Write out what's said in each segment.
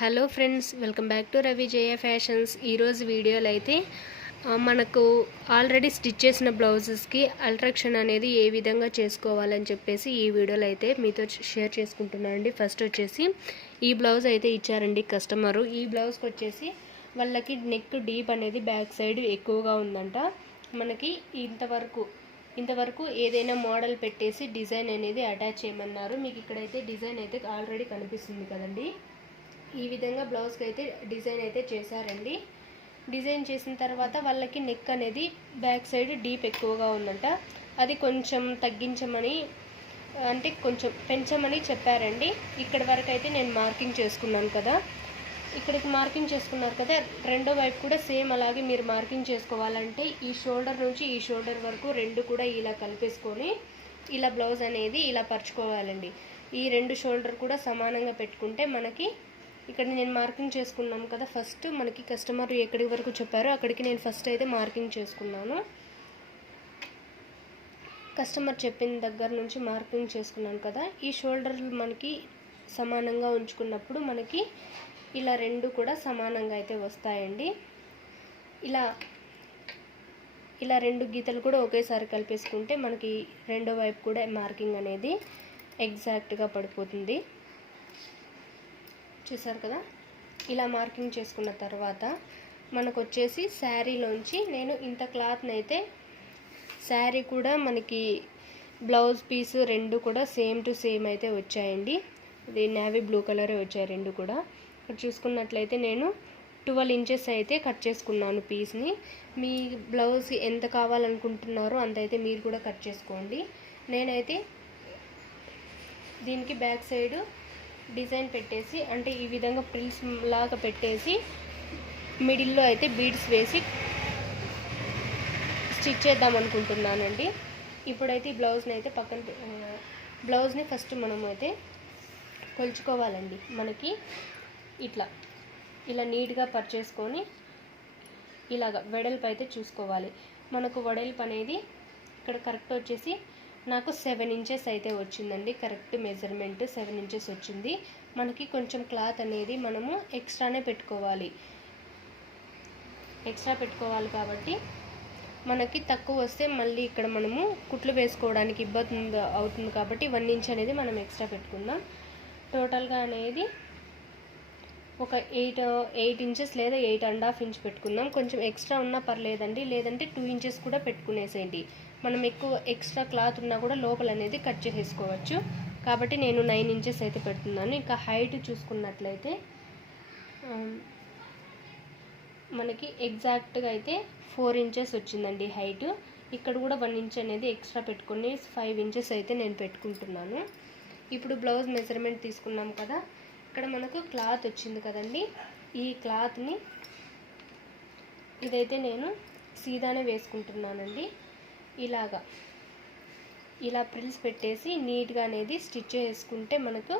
Hello friends, welcome back to Ravi Jaya fashions. ఈరోజు వీడియోలో అయితే మనకు ఆల్రెడీ స్టిచ్ చేసిన బ్లౌజెస్కి అల్ట్రాక్షన్ అనేది ఏ విధంగా చేసుకోవాలని చెప్పేసి ఈ వీడియోలో అయితే మీతో షేర్ చేసుకుంటున్నానండి. ఫస్ట్ వచ్చేసి ఈ బ్లౌజ్ అయితే ఇచ్చారండి కస్టమరు. ఈ బ్లౌజ్కి వచ్చేసి వాళ్ళకి నెక్ డీప్ అనేది బ్యాక్ సైడ్ ఎక్కువగా ఉందంట. మనకి ఇంతవరకు ఏదైనా మోడల్ పెట్టేసి డిజైన్ అనేది అటాచ్ చేయమన్నారు. మీకు ఇక్కడైతే డిజైన్ అయితే ఆల్రెడీ కనిపిస్తుంది కదండి. ఈ విధంగా బ్లౌజ్కి అయితే డిజైన్ అయితే చేశారండి. డిజైన్ చేసిన తర్వాత వాళ్ళకి నెక్ అనేది బ్యాక్ సైడ్ డీప్ ఎక్కువగా ఉందంట. అది కొంచెం తగ్గించమని అంటే కొంచెం పెంచమని చెప్పారండి. ఇక్కడ వరకు అయితే నేను మార్కింగ్ చేసుకున్నాను కదా. ఇక్కడికి మార్కింగ్ చేసుకున్నారు కదా, రెండో వైపు కూడా సేమ్ అలాగే మీరు మార్కింగ్ చేసుకోవాలంటే ఈ షోల్డర్ నుంచి ఈ షోల్డర్ వరకు రెండు కూడా ఇలా కలిపేసుకొని ఇలా బ్లౌజ్ అనేది ఇలా పరుచుకోవాలండి. ఈ రెండు షోల్డర్ కూడా సమానంగా పెట్టుకుంటే మనకి ఇక్కడ నేను మార్కింగ్ చేసుకున్నాను కదా. ఫస్ట్ మనకి కస్టమర్ ఎక్కడి వరకు చెప్పారో అక్కడికి నేను ఫస్ట్ అయితే మార్కింగ్ చేసుకున్నాను. కస్టమర్ చెప్పిన దగ్గర నుంచి మార్కింగ్ చేసుకున్నాను కదా. ఈ షోల్డర్ మనకి సమానంగా ఉంచుకున్నప్పుడు మనకి ఇలా రెండు కూడా సమానంగా అయితే వస్తాయండి. ఇలా రెండు గీతలు కూడా ఒకేసారి కలిపేసుకుంటే మనకి రెండో వైపు కూడా మార్కింగ్ అనేది ఎగ్జాక్ట్గా పడిపోతుంది. చూసారు కదా. ఇలా మార్కింగ్ చేసుకున్న తర్వాత మనకు వచ్చేసి శారీలోంచి నేను ఇంత క్లాత్ని అయితే, శారీ కూడా మనకి బ్లౌజ్ పీసు రెండు కూడా సేమ్ టు సేమ్ అయితే వచ్చాయండి. ఇది నేవీ బ్లూ కలరే వచ్చాయి రెండు కూడా. ఇక్కడ చూసుకున్నట్లయితే నేను 12 ఇంచెస్ అయితే కట్ చేసుకున్నాను పీస్ని. మీ బ్లౌజ్ ఎంత కావాలనుకుంటున్నారో అంత అయితే మీరు కూడా కట్ చేసుకోండి. నేనైతే దీనికి బ్యాక్ సైడ్ డిజైన్ పెట్టేసి అంటే ఈ విధంగా ప్రిల్స్ లాగా పెట్టేసి మిడిల్లో అయితే బీడ్స్ వేసి స్టిచ్ చేద్దాం అనుకుంటున్నానండి. ఇప్పుడైతే ఈ బ్లౌజ్ని అయితే బ్లౌజ్ని ఫస్ట్ మనం అయితే కొలుచుకోవాలండి. మనకి ఇలా నీట్గా పర్చేసుకొని ఇలాగ వెడల్పు అయితే చూసుకోవాలి. మనకు వెడల్పు అనేది ఇక్కడ కరెక్ట్ వచ్చేసి నాకు 7 ఇంచెస్ అయితే వచ్చిందండి. కరెక్ట్ మెజర్మెంట్ 7 ఇంచెస్ వచ్చింది. మనకి కొంచెం క్లాత్ అనేది మనము ఎక్స్ట్రా పెట్టుకోవాలి కాబట్టి మనకి తక్కువ వస్తే మళ్ళీ ఇక్కడ మనము కుట్లు వేసుకోవడానికి ఇబ్బంది అవుతుంది కాబట్టి 1 ఇంచ్ అనేది మనం ఎక్స్ట్రా పెట్టుకుందాం. టోటల్గా అనేది ఒక 8 ఇంచెస్ లేదా 8.5 ఇంచ్ పెట్టుకుందాం. కొంచెం ఎక్స్ట్రా ఉన్నా పర్లేదండి, లేదంటే 2 ఇంచెస్ కూడా పెట్టుకునేసేయండి. మనం ఎక్కువ ఎక్స్ట్రా క్లాత్ ఉన్నా కూడా లోపల అనేది కట్ చేసేసుకోవచ్చు. కాబట్టి నేను 9 ఇంచెస్ అయితే పెడుతున్నాను. ఇంకా హైట్ చూసుకున్నట్లయితే మనకి ఎగ్జాక్ట్గా అయితే 4 ఇంచెస్ వచ్చిందండి హైట్. ఇక్కడ కూడా 1 ఇంచ్ అనేది ఎక్స్ట్రా పెట్టుకొని 5 ఇంచెస్ అయితే నేను పెట్టుకుంటున్నాను. ఇప్పుడు బ్లౌజ్ మెజర్మెంట్ తీసుకున్నాం కదా. ఇక్కడ మనకు క్లాత్ వచ్చింది కదండి. ఈ క్లాత్ని ఇదైతే నేను సీదానే వేసుకుంటున్నానండి. ఇలా ప్రిల్స్ పెట్టేసి నీట్గా అనేది స్టిచ్ చేసుకుంటే మనకు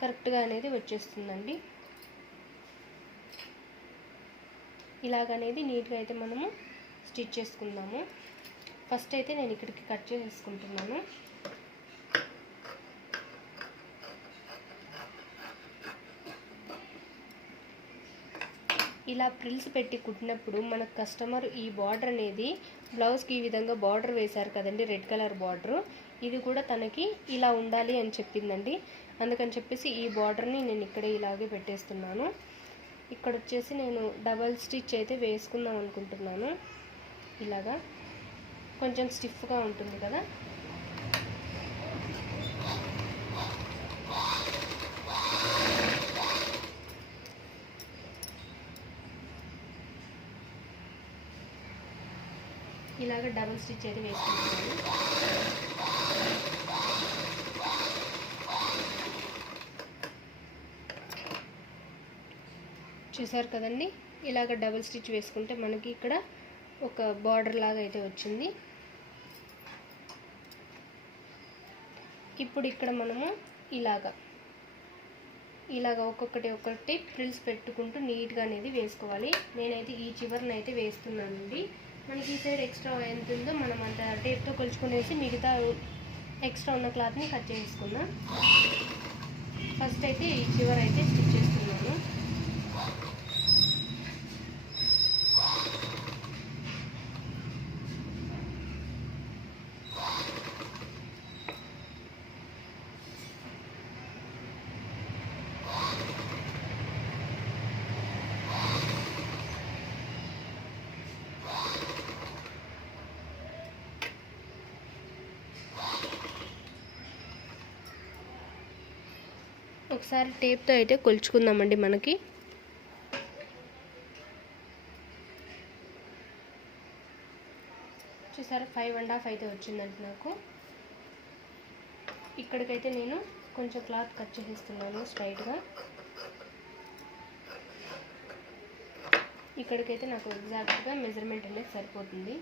కరెక్ట్గా అనేది వచ్చేస్తుందండి. ఇలాగనేది నీట్గా అయితే మనము స్టిచ్ చేసుకుందాము. ఫస్ట్ అయితే నేను ఇక్కడికి కట్ చేసుకుంటున్నాను. ఇలా ప్రిల్స్ పెట్టి కుట్టినప్పుడు మన కస్టమర్ ఈ బార్డర్ అనేది బ్లౌజ్కి ఈ విధంగా బార్డర్ వేశారు కదండి, రెడ్ కలర్ బార్డరు. ఇది కూడా తనకి ఇలా ఉండాలి అని చెప్పిందండి. అందుకని చెప్పేసి ఈ బార్డర్ని నేను ఇక్కడే ఇలాగే పెట్టేస్తున్నాను. ఇక్కడ వచ్చేసి నేను డబల్ స్టిచ్ అయితే వేసుకుందాం అనుకుంటున్నాను. ఇలాగా కొంచెం స్టిఫ్గా ఉంటుంది కదా. ఇలాగ డబుల్ స్టిచ్ అయితే వేసుకుంటున్నాను. చూసారు కదండి. ఇలాగ డబుల్ స్టిచ్ వేసుకుంటే మనకి ఇక్కడ ఒక బార్డర్ లాగా అయితే వచ్చింది. ఇప్పుడు ఇక్కడ మనము ఇలాగ ఒక్కొక్కటి ప్రిల్స్ పెట్టుకుంటూ నీట్గా అనేది వేసుకోవాలి. నేనైతే ఈ చివరిని అయితే వేస్తున్నానండి. మనకి ఈ సైడ్ ఎక్స్ట్రా ఎంత ఉందో మనం అంత టేప్తో కొలుచుకునేసి మిగతా ఎక్స్ట్రా ఉన్న క్లాత్ని కట్ చేసుకుందాం. ఫస్ట్ అయితే ఈ చివర అయితే స్టిచ్ చేస్తున్నాను. ఒకసారి టేప్తో అయితే కొలుచుకుందామండి. మనకి చూసారా 5.5 అయితే వచ్చిందండి నాకు. ఇక్కడికైతే నేను కొంచెం క్లాత్ కట్ చేసేస్తున్నాను స్ట్రైట్గా. ఇక్కడికైతే నాకు ఎగ్జాక్ట్గా మెజర్మెంట్ అనేది సరిపోతుంది.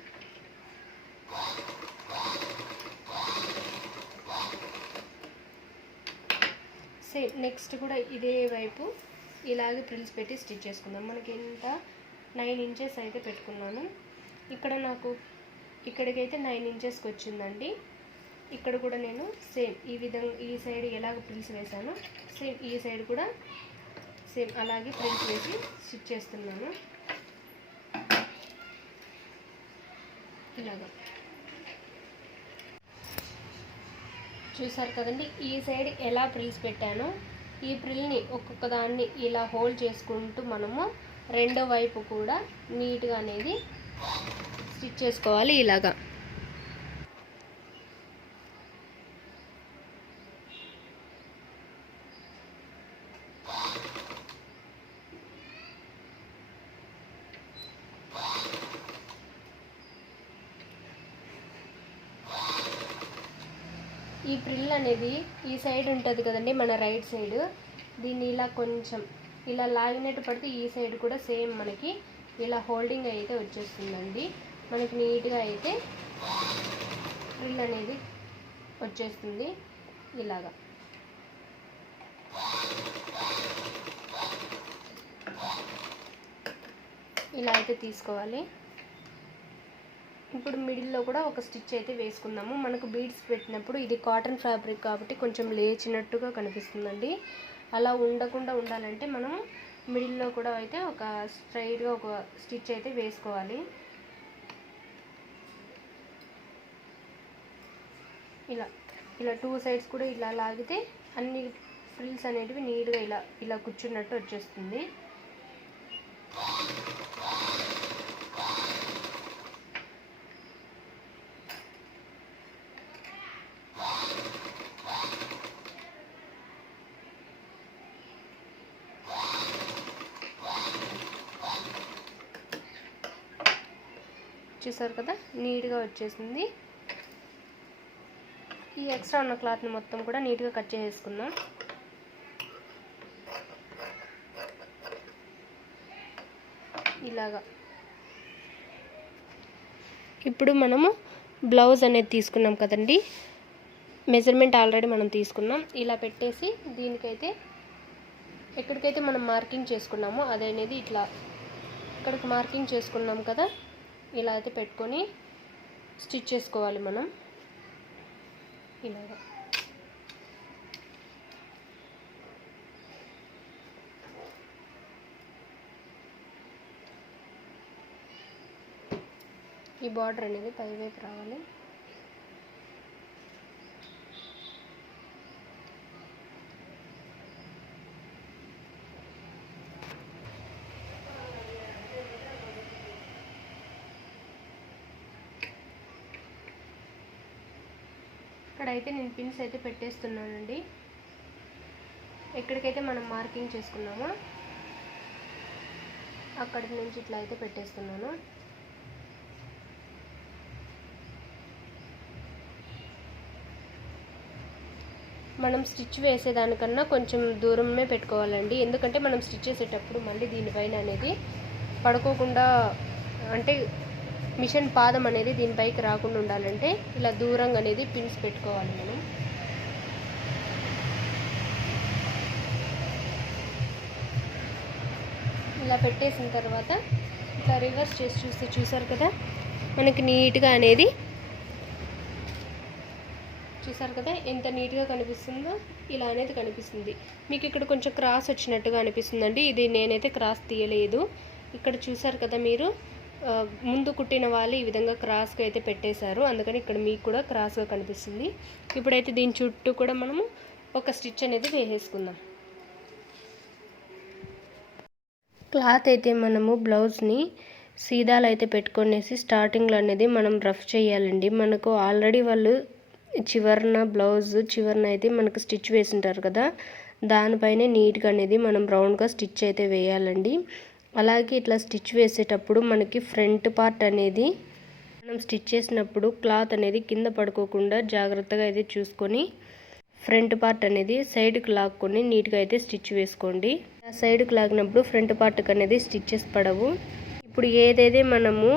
సేమ్ నెక్స్ట్ కూడా ఇదే వైపు ఇలాగే ప్రిల్స్ పెట్టి స్టిచ్ చేసుకుందాం. మనకి ఎంత 9 ఇంచెస్ అయితే పెట్టుకున్నాను. ఇక్కడ నాకు ఇక్కడికైతే 9 ఇంచెస్కి వచ్చిందండి. ఇక్కడ కూడా నేను సేమ్ ఈ విధంగా ఈ సైడ్ ఎలాగ ప్రిల్స్ వేసానో సేమ్ ఈ సైడ్ కూడా సేమ్ అలాగే ప్రిల్స్ వేసి స్టిచ్ చేస్తున్నాను. ఇలాగా చూసారు కదండి. ఈ సైడ్ ఎలా ప్రిల్స్ పెట్టానో ఈ ప్రిల్ని ఒక్కొక్క దాన్ని ఇలా హోల్డ్ చేసుకుంటూ మనము రెండో వైపు కూడా నీట్గా అనేది స్టిచ్ చేసుకోవాలి. ఇలాగా ఈ ప్రిల్ అనేది ఈ సైడ్ ఉంటుంది కదండి, మన రైట్ సైడ్. దీన్ని ఇలా కొంచెం ఇలా లాగినట్టు పడితే ఈ సైడ్ కూడా సేమ్ మనకి ఇలా హోల్డింగ్ అయితే వచ్చేస్తుందండి. మనకి నీట్గా అయితే ప్రిల్ అనేది వచ్చేస్తుంది. ఇలాగా ఇలా అయితే తీసుకోవాలి. ఇప్పుడు మిడిల్లో కూడా ఒక స్టిచ్ అయితే వేసుకుందాము. మనకు బీడ్స్ పెట్టినప్పుడు ఇది కాటన్ ఫ్యాబ్రిక్ కాబట్టి కొంచెం లేచినట్టుగా కనిపిస్తుందండి. అలా ఉండకుండా ఉండాలంటే మనం మిడిల్లో కూడా అయితే ఒక స్ట్రైట్గా ఒక స్టిచ్ అయితే వేసుకోవాలి. ఇలా ఇలా 2 సైడ్స్ కూడా ఇలా లాగితే అన్ని ఫ్రిల్స్ అనేటివి నీట్గా ఇలా ఇలా కూర్చున్నట్టు వచ్చేస్తుంది. చూసారు కదా, నీట్గా వచ్చేసింది. ఈ ఎక్స్ట్రా ఉన్న క్లాత్ని మొత్తం కూడా నీట్గా కట్ చేసేసుకుందాం. ఇలాగా ఇప్పుడు మనము బ్లౌజ్ అనేది తీసుకున్నాం కదండి, మెజర్మెంట్ ఆల్రెడీ మనం తీసుకున్నాం. ఇలా పెట్టేసి దీనికైతే ఎక్కడికైతే మనం మార్కింగ్ చేసుకున్నామో అదనేది ఇట్లా ఇక్కడికి మార్కింగ్ చేసుకున్నాం కదా, ఇలా అయితే పెట్టుకొని స్టిచ్ చేసుకోవాలి మనం. ఇలాగా ఈ బార్డర్ అనేది పైవైపు రావాలి. ఇక్కడైతే నేను పిన్స్ అయితే పెట్టేస్తున్నానండి. ఎక్కడికైతే మనం మార్కింగ్ చేసుకున్నామో అక్కడి నుంచి ఇట్లా అయితే పెట్టేస్తున్నాను. మనం స్టిచ్ వేసేదానికన్నా కొంచెం దూరమే పెట్టుకోవాలండి. ఎందుకంటే మనం స్టిచ్ చేసేటప్పుడు మళ్ళీ దీనిపైన అనేది పడుకోకుండా, అంటే మిషన్ పాదం అనేది దీనిపైకి రాకుండా ఉండాలంటే ఇలా దూరంగా అనేది పిన్స్ పెట్టుకోవాలి మనం. ఇలా పెట్టేసిన తర్వాత ఇట్లా రివర్స్ చేసి చూసారు కదా, మనకి నీట్గా అనేది చూసారు కదా ఎంత నీట్గా కనిపిస్తుందో. ఇలా అనేది కనిపిస్తుంది. మీకు ఇక్కడ కొంచెం క్రాస్ వచ్చినట్టుగా అనిపిస్తుందండి. ఇది నేనైతే క్రాస్ తీయలేదు. ఇక్కడ చూసారు కదా మీరు, ముందు కుట్టిన వాళ్ళు ఈ విధంగా క్రాస్గా అయితే పెట్టేశారు, అందుకని ఇక్కడ మీకు కూడా క్రాస్గా కనిపిస్తుంది. ఇప్పుడైతే దీని చుట్టూ కూడా మనము ఒక స్టిచ్ అనేది వేసేసుకుందాం. క్లాత్ అయితే మనము బ్లౌజ్ని సీదాలు అయితే పెట్టుకొనేసి స్టార్టింగ్లో అనేది మనం రఫ్ చేయాలండి. మనకు ఆల్రెడీ వాళ్ళు చివరన బ్లౌజ్ చివరన అయితే మనకు స్టిచ్ వేసింటారు కదా, దానిపైనే నీట్గా అనేది మనం రౌండ్గా స్టిచ్ అయితే వేయాలండి. అలాగే ఇట్లా స్టిచ్ వేసేటప్పుడు మనకి ఫ్రంట్ పార్ట్ అనేది మనం స్టిచ్ చేసినప్పుడు క్లాత్ అనేది కింద పడుకోకుండా జాగ్రత్తగా అయితే చూసుకొని ఫ్రంట్ పార్ట్ అనేది సైడ్కి లాక్కొని నీట్గా అయితే స్టిచ్ వేసుకోండి. సైడ్కి లాగినప్పుడు ఫ్రంట్ పార్ట్కి అనేది స్టిచ్చెస్ పడవు. ఇప్పుడు ఏదైతే మనము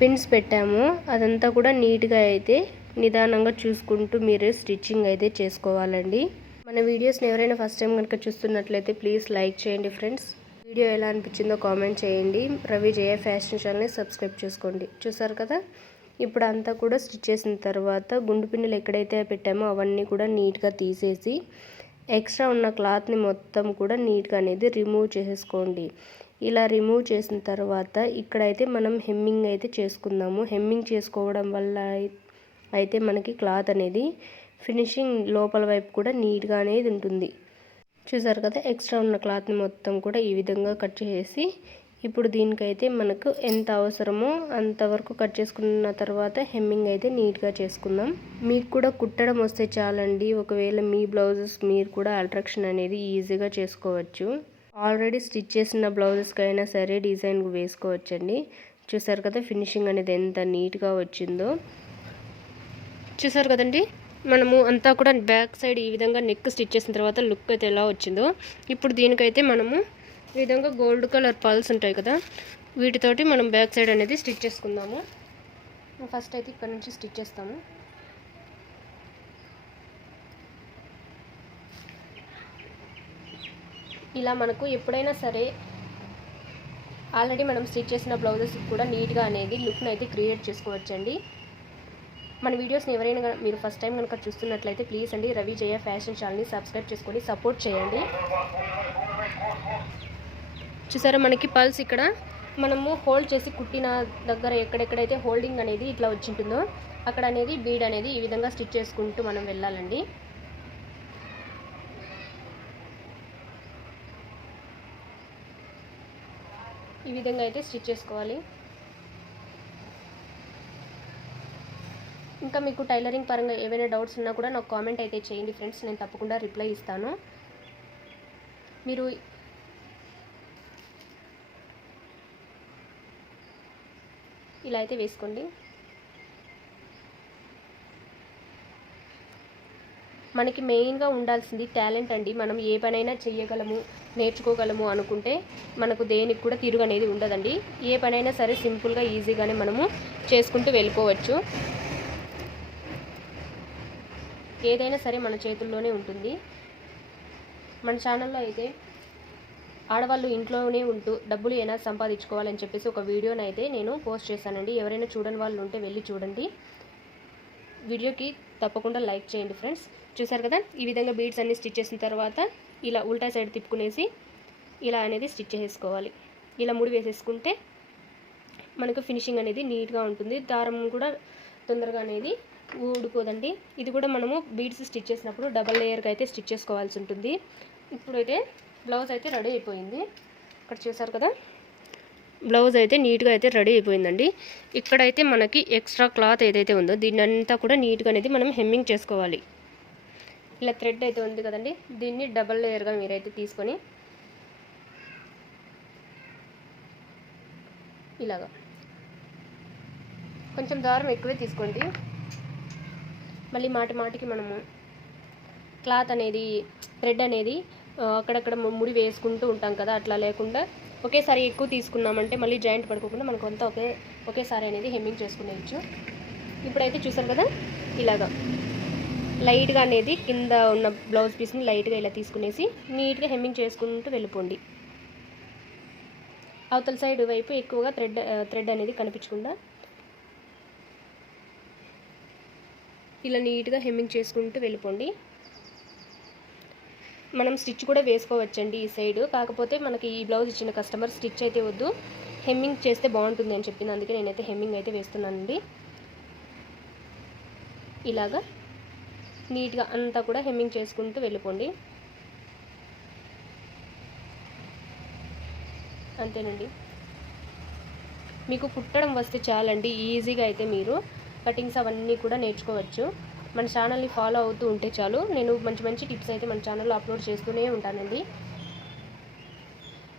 పిన్స్ పెట్టామో అదంతా కూడా నీట్గా అయితే నిదానంగా చూసుకుంటూ మీరు స్టిచ్చింగ్ అయితే చేసుకోవాలండి. మన వీడియోస్ని ఎవరైనా ఫస్ట్ టైం కనుక చూస్తున్నట్లయితే ప్లీజ్ లైక్ చేయండి ఫ్రెండ్స్. వీడియో ఎలా అనిపించిందో కామెంట్ చేయండి. రవి జయ ఫ్యాషన్ ఛానల్ని సబ్స్క్రైబ్ చేసుకోండి. చూసారు కదా, ఇప్పుడు అంతా కూడా స్టిచ్ చేసిన తర్వాత గుండు పిన్నులు ఎక్కడైతే పెట్టామో అవన్నీ కూడా నీట్గా తీసేసి ఎక్స్ట్రా ఉన్న క్లాత్ని మొత్తం కూడా నీట్గా అనేది రిమూవ్ చేసేసుకోండి. ఇలా రిమూవ్ చేసిన తర్వాత ఇక్కడైతే మనం హెమ్మింగ్ అయితే చేసుకుందాము. హెమ్మింగ్ చేసుకోవడం వల్ల అయితే మనకి క్లాత్ అనేది ఫినిషింగ్ లోపల వైపు కూడా నీట్గా అనేది ఉంటుంది. చూసారు కదా, ఎక్స్ట్రా ఉన్న క్లాత్ని మొత్తం కూడా ఈ విధంగా కట్ చేసి ఇప్పుడు దీనికైతే మనకు ఎంత అవసరమో అంతవరకు కట్ చేసుకున్న తర్వాత హెమ్మింగ్ అయితే నీట్గా చేసుకుందాం. మీకు కూడా కుట్టడం వస్తే చాలండి. ఒకవేళ మీ బ్లౌజెస్ మీరు కూడా ఆల్టరేషన్ అనేది ఈజీగా చేసుకోవచ్చు. ఆల్రెడీ స్టిచ్ చేసిన బ్లౌజెస్కి అయినా సరే డిజైన్ వేసుకోవచ్చండి. చూసారు కదా, ఫినిషింగ్ అనేది ఎంత నీట్గా వచ్చిందో. చూసారు కదండి, మనము అంతా కూడా బ్యాక్ సైడ్ ఈ విధంగా నెక్ స్టిచ్ చేసిన తర్వాత లుక్ అయితే ఎలా వచ్చిందో. ఇప్పుడు దీనికైతే మనము ఈ విధంగా గోల్డ్ కలర్ పల్స్ ఉంటాయి కదా, వీటితోటి మనం బ్యాక్ సైడ్ అనేది స్టిచ్ చేసుకుందాము. ఫస్ట్ అయితే ఇక్కడ నుంచి స్టిచ్ చేస్తాము. ఇలా మనకు ఎప్పుడైనా సరే ఆల్రెడీ మనం స్టిచ్ చేసిన బ్లౌజెస్ కూడా నీట్గా అనేది లుక్ని అయితే క్రియేట్ చేసుకోవచ్చండి. మన వీడియోస్ని ఎవరైనా మీరు ఫస్ట్ టైం కనుక చూస్తున్నట్లయితే ప్లీజ్ అండి రవి జయ ఫ్యాషన్ ఛానల్ని సబ్స్క్రైబ్ చేసుకొని సపోర్ట్ చేయండి. చూసారా, మనకి పల్స్ ఇక్కడ మనము హోల్డ్ చేసి కుట్టిన దగ్గర ఎక్కడెక్కడైతే హోల్డింగ్ అనేది ఇట్లా వచ్చింటుందో అక్కడ అనేది బీడ్ అనేది ఈ విధంగా స్టిచ్ చేసుకుంటూ మనం వెళ్ళాలండి. ఈ విధంగా అయితే స్టిచ్ చేసుకోవాలి. ఇంకా మీకు టైలరింగ్ పరంగా ఏవైనా డౌట్స్ ఉన్నా కూడా నాకు కామెంట్ అయితే చేయండి ఫ్రెండ్స్, నేను తప్పకుండా రిప్లై ఇస్తాను. మీరు ఇలా అయితే వేసుకోండి. మనకి మెయిన్గా ఉండాల్సింది టాలెంట్ అండి. మనం ఏ పనైనా చేయగలము, నేర్చుకోగలము అనుకుంటే మనకు దేనికి కూడా తిరుగు అనేది ఉండదండి. ఏ పనైనా సరే సింపుల్గా ఈజీగానే మనము చేసుకుంటూ వెళ్ళిపోవచ్చు. ఏదైనా సరే మన చేతుల్లోనే ఉంటుంది. మన ఛానల్లో అయితే ఆడవాళ్ళు ఇంట్లోనే ఉంటూ డబ్బులు ఎలా సంపాదించుకోవాలని చెప్పేసి ఒక వీడియోని అయితే నేను పోస్ట్ చేశానండి. ఎవరైనా చూడని వాళ్ళు ఉంటే వెళ్ళి చూడండి. వీడియోకి తప్పకుండా లైక్ చేయండి ఫ్రెండ్స్. చూసారు కదా, ఈ విధంగా బీడ్స్ అన్ని స్టిచ్ చేసిన తర్వాత ఇలా ఉల్టా సైడ్ తిప్పుకునేసి ఇలా అనేది స్టిచ్ చేసుకోవాలి. ఇలా ముడి వేసేసుకుంటే మనకు ఫినిషింగ్ అనేది నీట్గా ఉంటుంది. దారం కూడా తొందరగా అనేది ఊడిపోదండి. ఇది కూడా మనము బీడ్స్ స్టిచ్ చేసినప్పుడు డబల్ లేయర్గా అయితే స్టిచ్ చేసుకోవాల్సి ఉంటుంది. ఇప్పుడైతే బ్లౌజ్ అయితే రెడీ అయిపోయింది. ఇక్కడ చూసారు కదా, బ్లౌజ్ అయితే నీట్గా అయితే రెడీ అయిపోయిందండి. ఇక్కడైతే మనకి ఎక్స్ట్రా క్లాత్ ఏదైతే ఉందో దీన్ని అంతా కూడా నీట్గా అనేది మనం హెమ్మింగ్ చేసుకోవాలి. ఇలా థ్రెడ్ అయితే ఉంది కదండి, దీన్ని డబల్ లేయర్గా మీరైతే తీసుకొని ఇలాగా కొంచెం దారం ఎక్కువే తీసుకోండి. మళ్ళీ మాటికి మనము క్లాత్ అనేది థ్రెడ్ అనేది అక్కడక్కడ ముడి వేసుకుంటూ ఉంటాం కదా, అట్లా లేకుండా ఒకేసారి ఎక్కువ తీసుకున్నామంటే మళ్ళీ జాయింట్ పడుకోకుండా మనకు అంతా ఒకేసారి అనేది హెమ్మింగ్ చేసుకునేయచ్చు. ఇప్పుడైతే చూసారు కదా, ఇలాగా లైట్గా అనేది కింద ఉన్న బ్లౌజ్ పీస్ని లైట్గా ఇలా తీసుకునేసి నీట్గా హెమ్మింగ్ చేసుకుంటూ వెళ్ళిపోండి. అవతల సైడ్ వైపు ఎక్కువగా థ్రెడ్ అనేది కనిపించకుండా ఇలా నీట్గా హెమ్మింగ్ చేసుకుంటూ వెళ్ళిపోండి. మనం స్టిచ్ కూడా వేసుకోవచ్చండి ఈ సైడ్. కాకపోతే మనకి ఈ బ్లౌజ్ ఇచ్చిన కస్టమర్ స్టిచ్ అయితే వద్దు, హెమ్మింగ్ చేస్తే బాగుంటుంది అని చెప్పింది. అందుకే నేనైతే హెమ్మింగ్ అయితే వేస్తున్నానండి. ఇలాగా నీట్గా అంతా కూడా హెమ్మింగ్ చేసుకుంటూ వెళ్ళిపోండి. అంతేనండి, మీకు కుట్టడం వస్తే చాలండి. ఈజీగా అయితే మీరు కటింగ్స్ అవన్నీ కూడా నేర్చుకోవచ్చు. మన ఛానల్ని ఫాలో అవుతూ ఉంటే చాలు. నేను మంచి మంచి టిప్స్ అయితే మన ఛానల్లో అప్లోడ్ చేస్తూనే ఉంటానండి.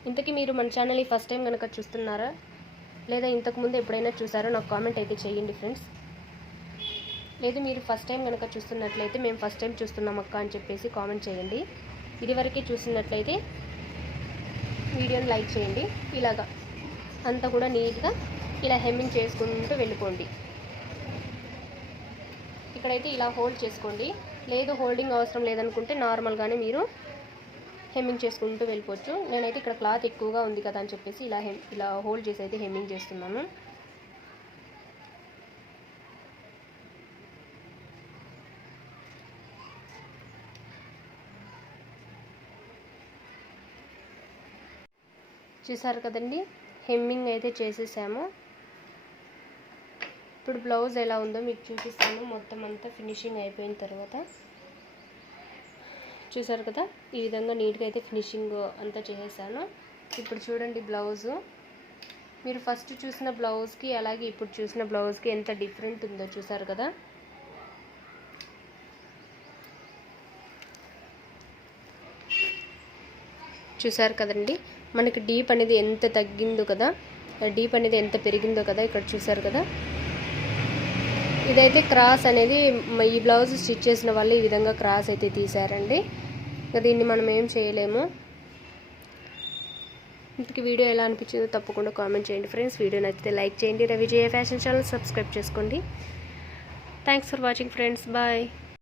ఇంతకీ మీరు మన ఛానల్ని ఫస్ట్ టైం కనుక చూస్తున్నారా లేదా ఇంతకుముందు ఎప్పుడైనా చూసారో నాకు కామెంట్ అయితే చేయండి ఫ్రెండ్స్. లేదు మీరు ఫస్ట్ టైం కనుక చూస్తున్నట్లయితే మేము ఫస్ట్ టైం చూస్తున్నాం అక్క అని చెప్పేసి కామెంట్ చేయండి. ఇదివరకే చూస్తున్నట్లయితే వీడియోని లైక్ చేయండి. ఇలాగా అంతా కూడా నీట్గా ఇలా హెమ్మింగ్ చేసుకుంటూ వెళ్ళిపోండి. ఇక్కడైతే ఇలా హోల్డ్ చేసుకోండి. లేదు హోల్డింగ్ అవసరం లేదనుకుంటే నార్మల్గానే మీరు హెమ్మింగ్ చేసుకుంటూ వెళ్ళిపోవచ్చు. నేనైతే ఇక్కడ క్లాత్ ఎక్కువగా ఉంది కదా అని చెప్పేసి ఇలా హోల్డ్ చేసి అయితే హెమ్మింగ్ చేస్తున్నాను. చూసారు కదండి, హెమ్మింగ్ అయితే చేసేసాము. ఇప్పుడు బ్లౌజ్ ఎలా ఉందో మీకు చూపిస్తాను. మొత్తం అంతా ఫినిషింగ్ అయిపోయిన తర్వాత చూసారు కదా, ఈ విధంగా నీట్గా అయితే ఫినిషింగ్ అంతా చేసేసాను. ఇప్పుడు చూడండి బ్లౌజు, మీరు ఫస్ట్ చూసిన బ్లౌజ్కి అలాగే ఇప్పుడు చూసిన బ్లౌజ్కి ఎంత డిఫరెంట్ ఉందో చూసారు కదా. చూసారు కదండి, మనకి డీప్ అనేది ఎంత తగ్గిందో కదా, డీప్ అనేది ఎంత పెరిగిందో కదా ఇక్కడ చూసారు కదా. ఇదైతే క్రాస్ అనేది ఈ బ్లౌజ్ స్టిచ్ చేసిన వాళ్ళు ఈ విధంగా క్రాస్ అయితే తీశారండి. దీన్ని మనం ఏం చేయలేము. ఇంతకీ వీడియో ఎలా అనిపించిందో తప్పకుండా కామెంట్ చేయండి ఫ్రెండ్స్. వీడియో నచ్చితే లైక్ చేయండి. Ravi Jaya fashion channel subscribe చేసుకోండి. Thanks for watching friends. Bye.